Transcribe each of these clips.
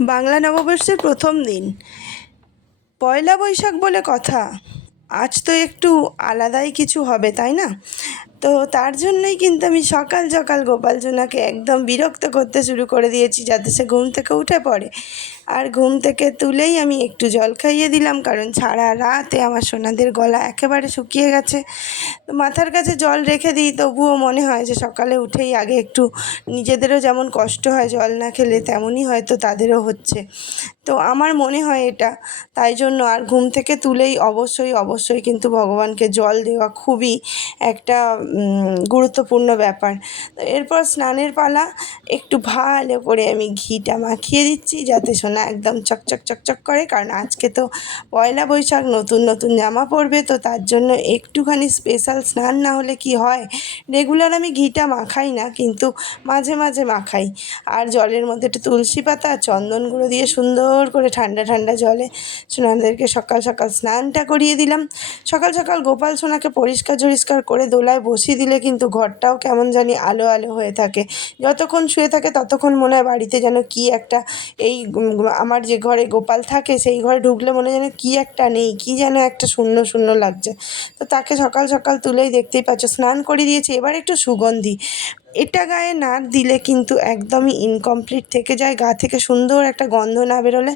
বাংলা নববর্ষের প্রথম দিন। পয়লা বৈশাখ বলে কথা। আজ তো একটু আলাদাই কিছু হবে, তাই না? তো তার জন্যই কিন্তু আমি সকাল সকাল গোপাল সোনাকে একদম বিরক্ত করতে শুরু করে দিয়েছি যাতে সে ঘুম থেকে উঠে পড়ে। আর ঘুম থেকে তুলেই আমি একটু জল খাইয়ে দিলাম, কারণ সারা রাতে আমার সোনাদের গলা একেবারে শুকিয়ে গেছে। তো মাথার কাছে জল রেখে দিই, তবুও মনে হয় যে সকালে উঠেই আগে একটু নিজেদেরও যেমন কষ্ট হয় জল না খেলে, তেমনই হয়তো তাদেরও হচ্ছে। তো আমার মনে হয় এটা। তাই জন্য আর ঘুম থেকে তুলেই অবশ্যই অবশ্যই কিন্তু ভগবানকে জল দেওয়া খুবই একটা গুরুত্বপূর্ণ ব্যাপার। এরপর স্নানের পালা একটু ভালো করে আমি ঘিটা মাখিয়ে দিচ্ছি যাতে সোনা একদম চকচক চকচক করে, কারণ আজকে তো পয়লা বৈশাখ, নতুন নতুন জামা পরবে, তো তার জন্য একটুখানি স্পেশাল স্নান না হলে কি হয়? রেগুলার আমি ঘিটা মাখাই না, কিন্তু মাঝে মাঝে মাখাই। আর জলের মধ্যে একটু তুলসী পাতা, চন্দন গুঁড়ো দিয়ে সুন্দর করে ঠান্ডা ঠান্ডা জলে সোনাদেরকে সকাল সকাল স্নানটা করিয়ে দিলাম। সকাল সকাল গোপাল সোনাকে পরিষ্কার ঝরিষ্কার করে দোলায় বসিয়ে দিলে কিন্তু ঘরটাও কেমন জানি আলো আলো হয়ে থাকে। যতক্ষণ শুয়ে থাকে, ততক্ষণ মনে হয় বাড়িতে যেন কি একটা এই আমার যে ঘরে গোপাল থাকে, সেই ঘরে ঢুকলে মনে যেন কি একটা নেই, কি যেন একটা শূন্য শূন্য লাগছে। তো তাকে সকাল সকাল তুলেই দেখতেই পাচ্ছ, স্নান করে দিয়েছি, এবার একটু সুগন্ধি। এটা গায়ে না দিলে কিন্তু একদমই ইনকমপ্লিট থেকে যায়, গা থেকে সুন্দর একটা গন্ধ না বেরোলে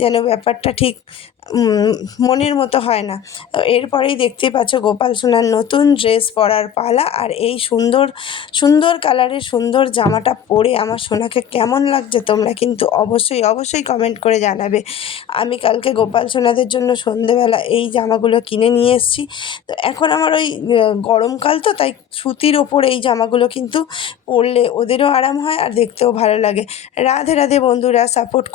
যেন ব্যাপারটা ঠিক মনের মতো হয় না। এরপরেই দেখতেই পাচ্ছ গোপাল সোনার নতুন ড্রেস পরার পালা আর এই সুন্দর সুন্দর কালারের সুন্দর জামাটা পরে আমার সোনাকে কেমন লাগছে তোমরা কিন্তু অবশ্যই অবশ্যই কমেন্ট করে জানাবে। আমি কালকে গোপাল সোনাদের জন্য সন্ধেবেলা এই জামাগুলো কিনে নিয়ে এসেছি। তো এখন আমার ওই গরমকাল তো, তাই সুতির ওপর এই জামাগুলো কিন্তু পরলে ওদেরও আরাম হয় আর দেখতেও ভালো লাগে। রাধে রাধে বন্ধুরা সাপোর্ট